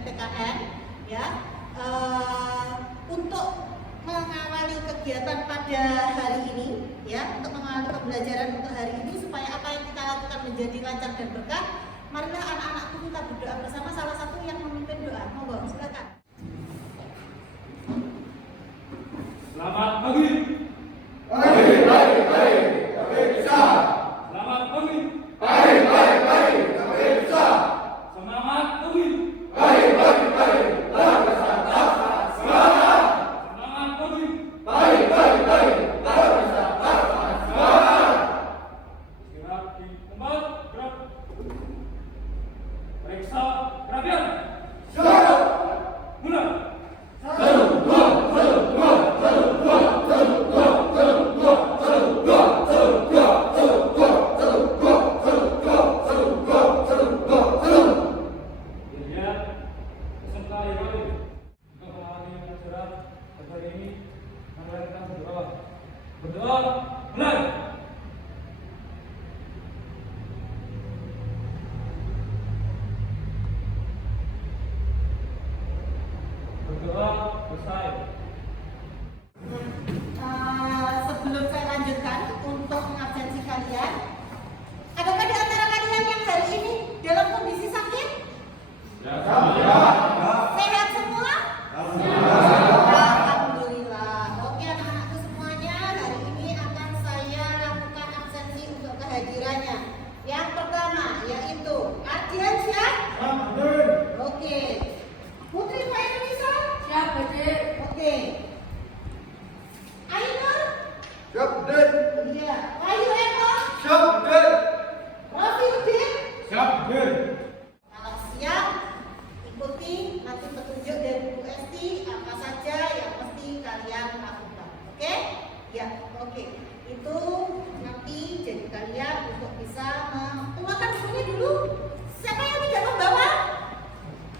PPKN ya, untuk mengawali kegiatan pada hari ini ya, untuk mengawali pembelajaran untuk hari ini supaya apa yang kita lakukan menjadi lancar dan berkah. Marilah anak-anakku kita berdoa bersama, salah satu yang memimpin doa. Monggo, silakan. Selamat pagi. Pagi bisa. Selamat pagi. Pagi bisa. Semangat pagi. Pagi. Luar biasa. Semangat. Semangat pagi. Pagi. Luar biasa. Semangat. Gerak di tempat, gerak. Periksa perhatian. Siap. Mulai. Dilihat peserta yang lain. Untuk mengalami pelajaran pada hari ini, marilah kita berdoa. Berdoa, mulai. Berdoa, selesai. Sebelum saya lanjutkan untuk mengabsensi kalian, adakah di antara kalian yang hari ini dalam kondisi sakit? Sehat semua? Alhamdulillah. Oke anak-anakku semuanya, hari ini akan saya lakukan absensi untuk kehadirannya. Yang pertama yaitu Ardian siap? Oke. Putri Pak Indonesia? Siap, Dek. Oke. Ainur? Siap, Dek. Iya. Ayu Eko? Siap, Dek. Raffi Udin? Siap, Dek. Kalau siap, ikuti nanti petunjuk dari Bu Esti apa saja yang mesti kalian lakukan. Oke? Ya, oke. Itu nanti jadi kalian untuk bisa mengeluarkan bukunya dulu. Siapa yang tidak membawa?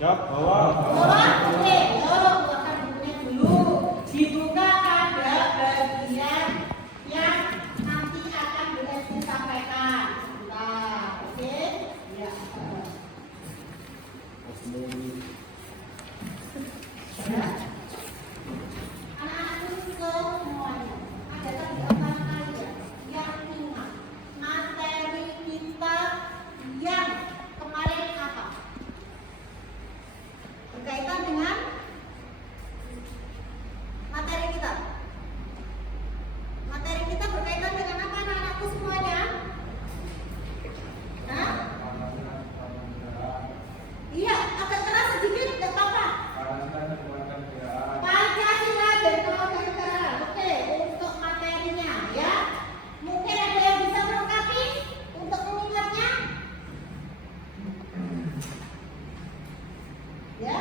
Siap, bawa. Bawa? Oke, yuk keluarkan bukunya dulu. Dibuka ada bagian yang nanti akan Bu Esti sampaikan. Sebentar, oke? Ya. Anak-anakku semuanya, adakah di antara kalian yang ingat materi kita yang kemarin apa? Berkaitan dengan materi kita. Materi kita berkaitan dengan apa anak-anakku semuanya? Hah? Iya, agak keras sedikit, tidak apa-apa. Pancasila dan kewarganegaraan. Oke, untuk materinya ya. Mungkin ada yang bisa melengkapi untuk mengingatnya? Ya.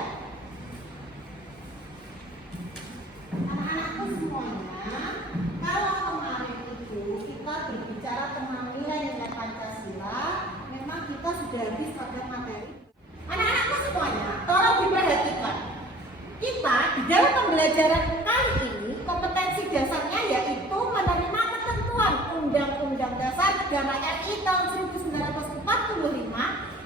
Anak-anakku semuanya, kalau kemarin itu kita berbicara tentang nilai-nilai Pancasila, memang kita sudah habis pada materi. Anak-anakku semuanya, tolong diperhatikan. Kita di dalam pembelajaran kali ini, kompetensi dasarnya yaitu menerima ketentuan Undang-Undang Dasar Negara RI tahun 1945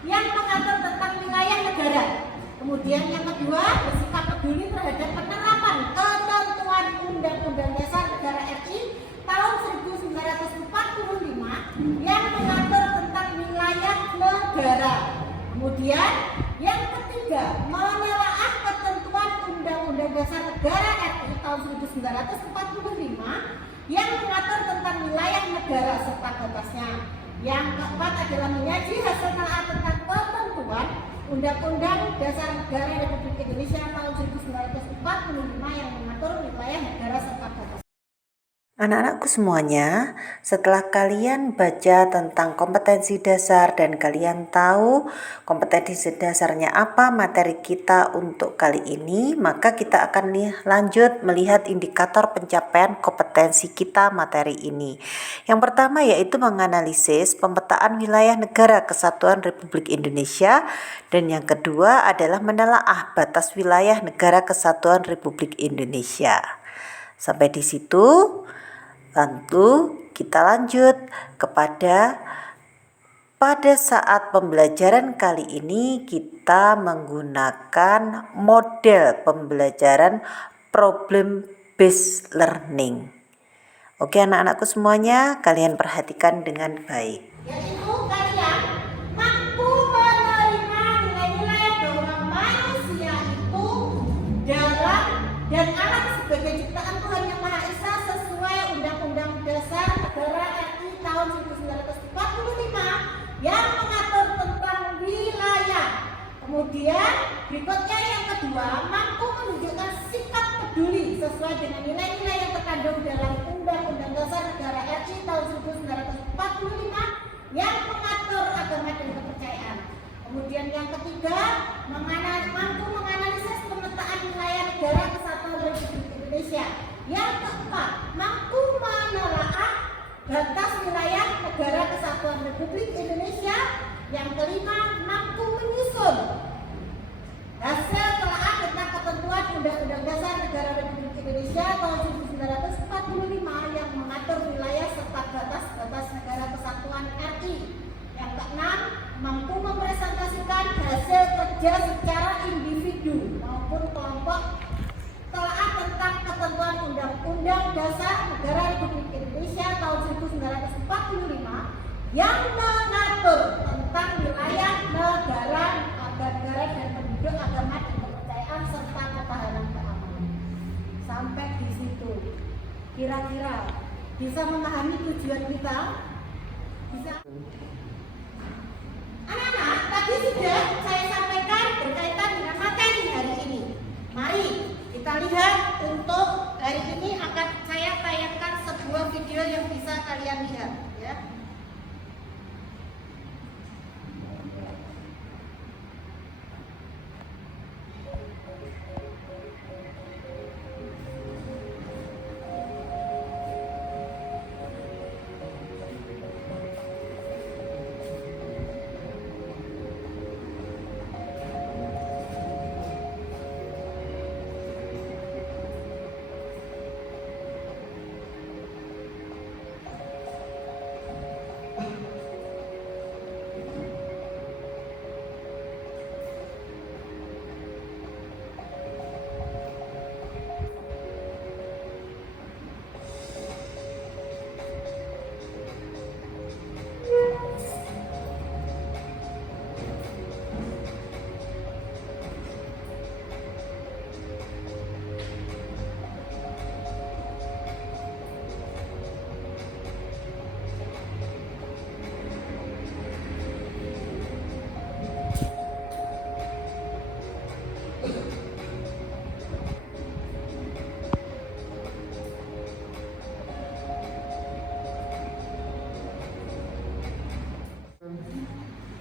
yang mengatur tentang wilayah negara. Kemudian yang kedua, bersikap peduli terhadap penerapan ketentuan Undang-Undang Dasar Negara RI tahun 1945 yang mengatur tentang wilayah negara. Kemudian yang ketiga, menelaah ketentuan Undang-Undang Dasar Negara RI tahun 1945 yang mengatur tentang wilayah negara serta batasnya. Yang keempat adalah menyaji hasil telaah tentang ketentuan Undang-Undang Dasar Negara Republik Indonesia tahun 1945 yang mengatur wilayah negara serta batasnya. Anak-anakku semuanya, setelah kalian baca tentang kompetensi dasar dan kalian tahu kompetensi dasarnya apa materi kita untuk kali ini, maka kita akan lanjut melihat indikator pencapaian kompetensi kita materi ini. Yang pertama yaitu menganalisis pemetaan wilayah negara kesatuan Republik Indonesia, dan yang kedua adalah menelaah batas wilayah negara kesatuan Republik Indonesia. Sampai di situ. Lalu kita lanjut kepada Pada saat pembelajaran kali ini kita menggunakan model pembelajaran problem based learning. Oke anak-anakku semuanya, kalian perhatikan dengan baik. Yaitu kalian mampu menerima nilai-nilai bahwa manusia itu dalam dan alam sebagai ciptaan Tuhan Yang Maha Esa sesuai Undang-Undang Dasar Negara RI tahun 1945 yang mengatur tentang wilayah. Kemudian berikutnya yang kedua, mampu menunjukkan sikap peduli sesuai dengan nilai-nilai yang terkandung dalam Undang-Undang Dasar Negara RI tahun 1945 yang mengatur agama dan kepercayaan. Kemudian yang ketiga, mampu menganalisis pemetaan wilayah negara kesatuan Republik Indonesia. Yang keempat, mampu menelaah batas wilayah negara kesatuan Republik Indonesia. Yang kelima, mampu menyusun hasil telaah tentang ketentuan Undang-Undang Dasar Negara Republik Indonesia tahun 1945 yang mengatur wilayah serta batas-batas negara kesatuan RI. Yang keenam, mampu mempresentasikan hasil kerja secara individu maupun kelompok telaah tentang ketentuan Undang-Undang Dasar Negara Republik Indonesia tahun 1945 yang mengatur tentang wilayah negara dan penduduk, agama dan kepercayaan serta ketahanan keamanan. Sampai di situ, kira-kira bisa memahami tujuan kita? Bisa? Anak-anak, tadi sudah saya sampaikan berkaitan dengan materi hari ini. Mari kita lihat, untuk hari ini akan saya tayangkan sebuah video yang bisa kalian lihat, ya.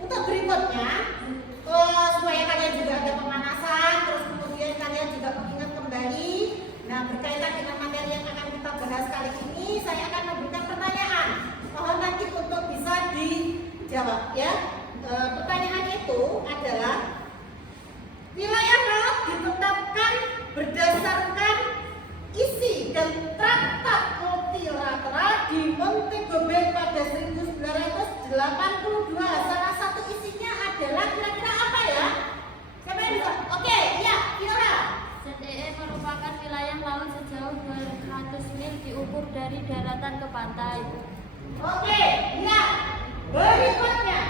Untuk berikutnya, supaya kalian juga ada pemanasan, terus kemudian kalian juga mengingat kembali. Nah, berkaitan dengan materi yang akan kita bahas kali ini, saya akan memberikan pertanyaan. Mohon nanti untuk bisa dijawab, ya. Pertanyaannya itu adalah, wilayah laut ditetapkan berdasarkan isi dan traktat multilateral di Montego Bay pada 1982. Salah satu isinya adalah kira-kira apa ya? Siapa yang bisa? Oke, iya, Viola. ZEE merupakan wilayah laut sejauh 200 mil diukur dari daratan ke pantai. Oke, iya. Berikutnya,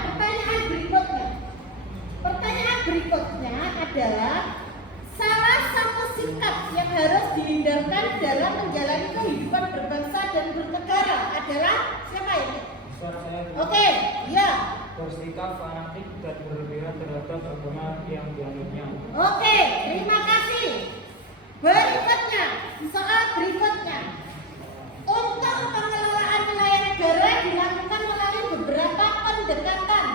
pertanyaan berikutnya adalah salah satu sikap yang harus dihindarkan dalam menjalani kehidupan berbangsa dan bernegara adalah siapa ini? Oke, iya. Bersikap fanatik dan berlebihan terhadap agama yang dianutnya. Oke, terima kasih. Berikutnya, soal berikutnya. Untuk pengelolaan wilayah negara dilakukan melalui beberapa pendekatan.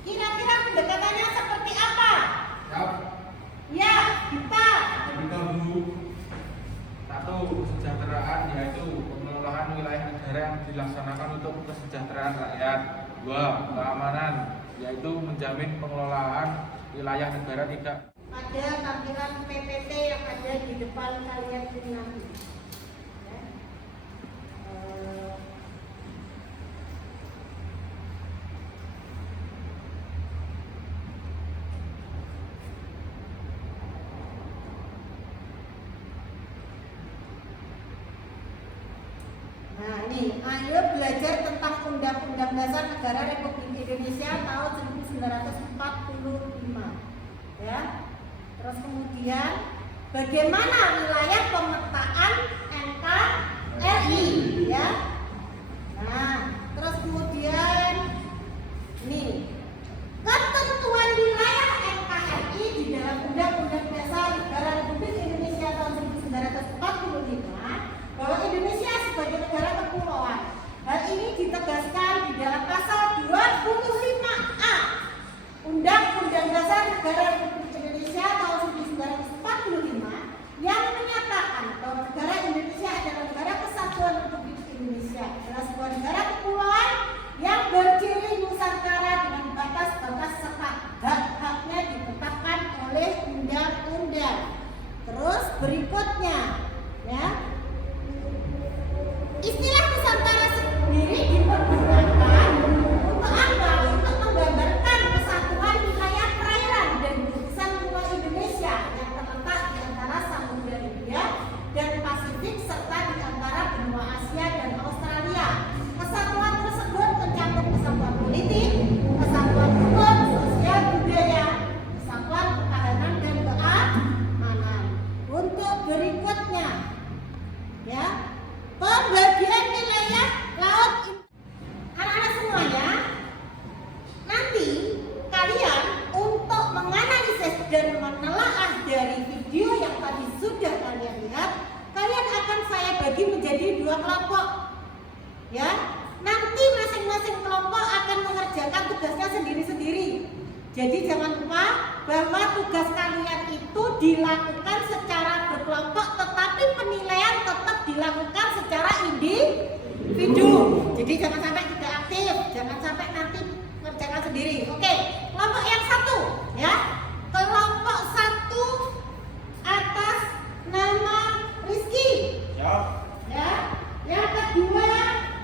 Kira-kira pendekatannya seperti apa? Siap. Ya, kita. Kita dulu. Satu, kesejahteraan, yaitu pengelolaan wilayah negara yang dilaksanakan untuk kesejahteraan rakyat. Dua, keamanan, yaitu menjamin pengelolaan wilayah negara tidak. Ada tampilan PPT yang ada di depan kalian ini nanti. Ya. nih, ayo belajar tentang Undang-Undang Dasar Negara Republik Indonesia tahun 1945. Ya. Terus kemudian bagaimana wilayah pemetaan NKRI, ya. Nah, terus kemudian nih, ketentuan wilayah NKRI di dalam Undang-Undang Dasar Negara Republik Indonesia tahun 1945 bahwa Indonesia sebagai negara kepulauan. Hal ini ditegaskan di dalam pasal 25A Undang-Undang Dasar Negara Republik Indonesia tahun 1945 yang menyatakan bahwa negara Indonesia adalah negara kesatuan Republik Indonesia, adalah sebuah negara kepulauan yang berdiri nusantara dengan batas-batas serta hak-haknya ditetapkan oleh undang-undang. Terus berikutnya, ya, istilah Nusantara sendiri dipergunakan untuk apa? Untuk menggambarkan kesatuan wilayah perairan dan gugusan pulau Indonesia yang terletak di antara Samudra Hindia dan Pasifik serta di antara benua Asia dan Australia. Kesatuan tersebut mencakup kesatuan politik, kesatuan hukum, sosial, budaya, kesatuan pertahanan dan keamanan. Untuk berikutnya, ya, pembagian wilayah laut. Anak-anak semuanya, nanti kalian untuk menganalisis dan menelaah dari video yang tadi sudah kalian lihat, kalian akan saya bagi menjadi 2 kelompok. Ya, nanti masing-masing kelompok akan mengerjakan tugasnya sendiri-sendiri. Jadi jangan lupa bahwa tugas kalian itu dilakukan secara berkelompok, tetapi penilaian tetap dilakukan secara individu. Jadi jangan sampai tidak aktif, jangan sampai nanti mengerjakan sendiri. Oke, kelompok yang 1, ya. Kelompok 1 atas nama Rizky. Siap. Ya. Yang kedua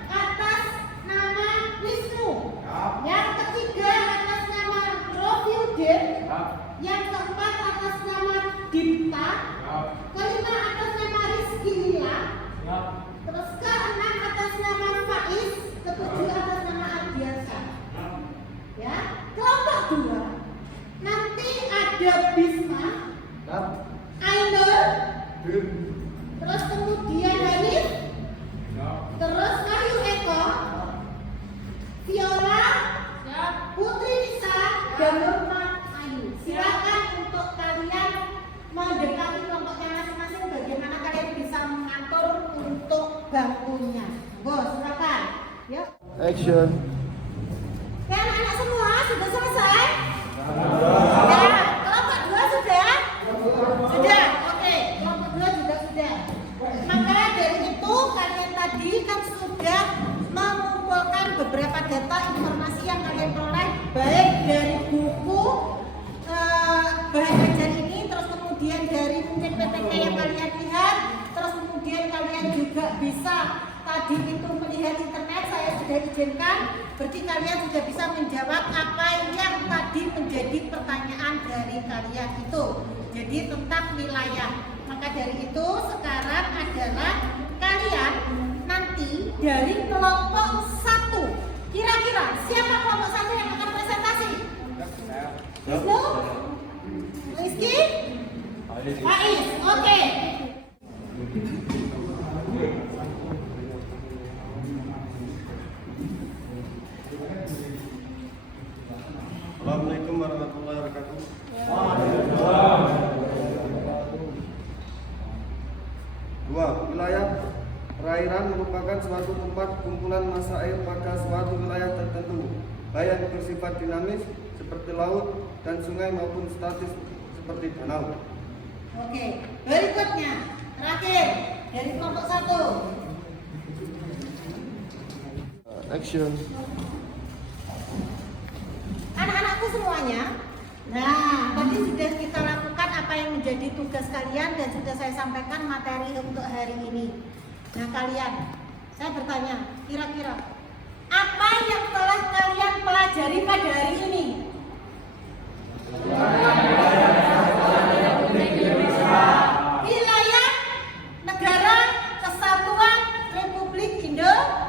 atas nama Wisnu. Siap. Yang ketiga atas nama Rofiudin. Siap. Yang keempat atas nama Dipta. Siap. Kelima atas nama Rizky Lila. Siap. Terus keenam atas nama Faiz. Ketujuh atas nama Ardiansyah. Ya. Kelompok 2 nanti ada Bisma, Siap. Ainur, terus kemudian Hanif, Siap. terus Wahyu Eko, Viola, Siap. Putri Nisa, dan Nurma Ayu. Silakan untuk kalian mendekati kelompoknya masing-masing, bagaimana kalian bisa mengatur untuk bangkunya. Bos, silakan. Yuk. Action. Oke, anak-anak semua sudah selesai? Ya. Kelompok 2 sudah? Sudah. Oke, kelompok 2 juga sudah. Maka dari itu kalian tadi kan sudah mengumpulkan beberapa data informasi yang kalian peroleh baik dari buku bahan ajar ini, terus kemudian dari mungkin PPT yang kalian lihat, terus kemudian kalian juga bisa tadi itu melihat internet, saya sudah izinkan, berarti kalian sudah bisa menjawab apa yang tadi menjadi pertanyaan dari kalian itu. Jadi tentang wilayah. Maka dari itu sekarang adalah kalian nanti dari kelompok 1. Kira-kira siapa kelompok 1 yang akan presentasi? Wisnu? Rizky? Faiz. Oke. Assalamualaikum warahmatullahi wabarakatuh. Dua, wilayah perairan merupakan suatu tempat kumpulan massa air pada suatu wilayah tertentu, baik yang bersifat dinamis seperti laut dan sungai maupun statis seperti danau. Oke, berikutnya terakhir dari kelompok 1. Action. Anak-anakku semuanya, nah tadi sudah kita lakukan apa yang menjadi tugas kalian dan sudah saya sampaikan materi untuk hari ini. Nah kalian, saya bertanya, kira-kira apa yang telah kalian pelajari pada hari ini? Wilayah Negara Kesatuan Republik Indonesia.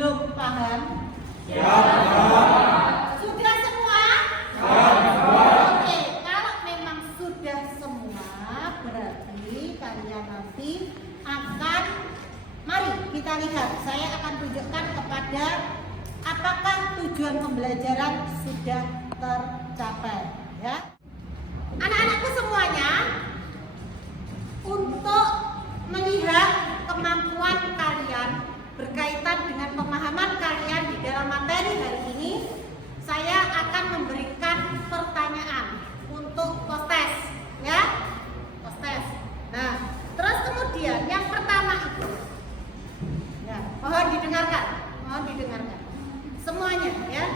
Belum paham? Sudah semua? Oke, kalau memang sudah semua, berarti kalian nanti akan, mari kita lihat. Saya akan tunjukkan kepada apakah tujuan pembelajaran sudah tercapai, ya. Anak-anakku semuanya, untuk melihat kemampuan kalian berkaitan dengan pemahaman kalian di dalam materi hari ini, saya akan memberikan pertanyaan untuk post-test, ya, post-test. Nah, terus kemudian yang pertama itu, ya, mohon didengarkan semuanya, ya.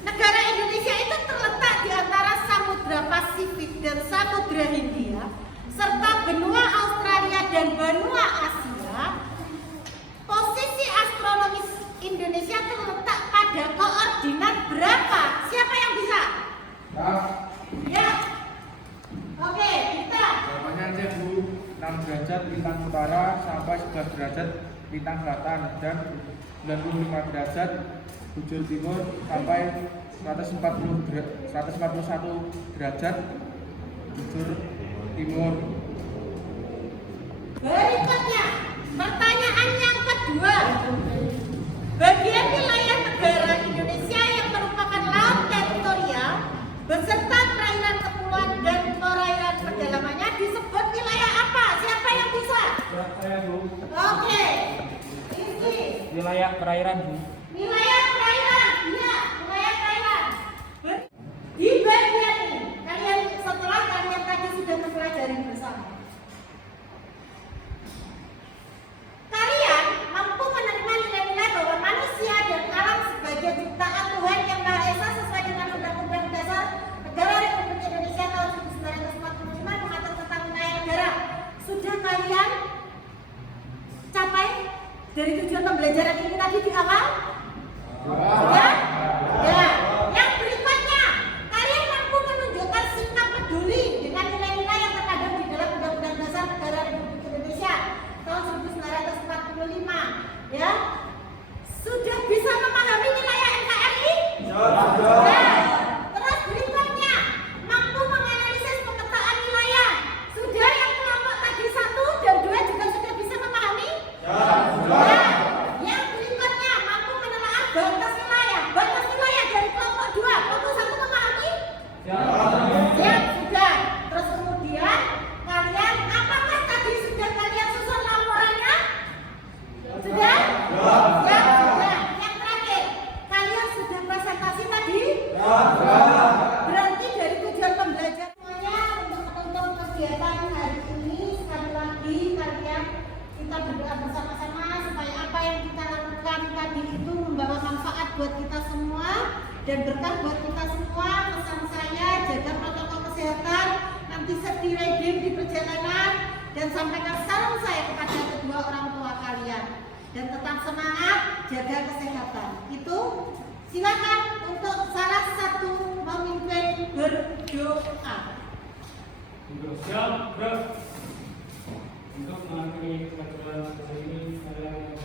Negara Indonesia itu terletak di antara Samudra Pasifik dan Samudra Hindia, serta benua Australia dan benua Asia. Posisi astronomis Indonesia terletak pada koordinat berapa? Siapa yang bisa? Ya. Oke, kita. Jawabannya aja Bu, 6 derajat lintang utara sampai 11 derajat lintang selatan dan 95 derajat bujur timur sampai 141 derajat bujur timur. Berikutnya, pertanyaan yang kedua. Bagian wilayah negara Indonesia yang merupakan laut teritorial beserta perairan kepulauan dan perairan pedalamannya disebut wilayah apa? Siapa yang bisa? Saya Bu. Oke. Isi. Wilayah perairan Bu. Wilayah perairan. Iya, wilayah perairan. Di bagian ini, kalian setelah kalian tadi sudah mempelajari bersama, kalian mampu menerima nilai-nilai bahwa manusia dan alam sebagai ciptaan Tuhan yang Maha Esa sesuai dengan Undang-Undang Dasar Negara Republik Indonesia tahun 1945 mengatur tentang wilayah negara. Sudah kalian capai dari tujuan pembelajaran ini tadi di awal? Ya? Ya. Yang berikutnya, kalian mampu menunjukkan sikap peduli dengan nilai-nilai yang terkandung di dalam Undang-Undang Dasar Negara Republik Indonesia tahun 1945. Ya? Sudah bisa memahami wilayah NKRI? Ya. Terus berikutnya, mampu menganalisis pemetaan wilayah. Sudah yang kelompok tadi 1 dan 2 juga sudah bisa memahami? Ya. Yang berikutnya, mampu menelaah batas wilayah. Batas wilayah dari kelompok 2, kelompok 1 memahami? Ya, sudah. Terus kemudian, kalian apakah tadi sudah kalian susun laporannya? Sudah? Ya, sudah. Yang terakhir, kalian sudah presentasi tadi? Berarti dari tujuan pembelajaran semuanya untuk kegiatan hari ini, sekali lagi kalian, kita berdoa bersama-sama supaya apa yang kita lakukan tadi itu membawa manfaat buat kita semua dan berkah buat kita semua. Pesan saya, jaga protokol kesehatan, nanti stay ready di perjalanan, dan sampaikan salam saya kepada kedua orang tua kalian. Dan tetap semangat, jaga kesehatan. Itu silakan untuk salah satu memimpin berdoa. Siap, Bro. Untuk mengakhiri pelajaran hari ini, saya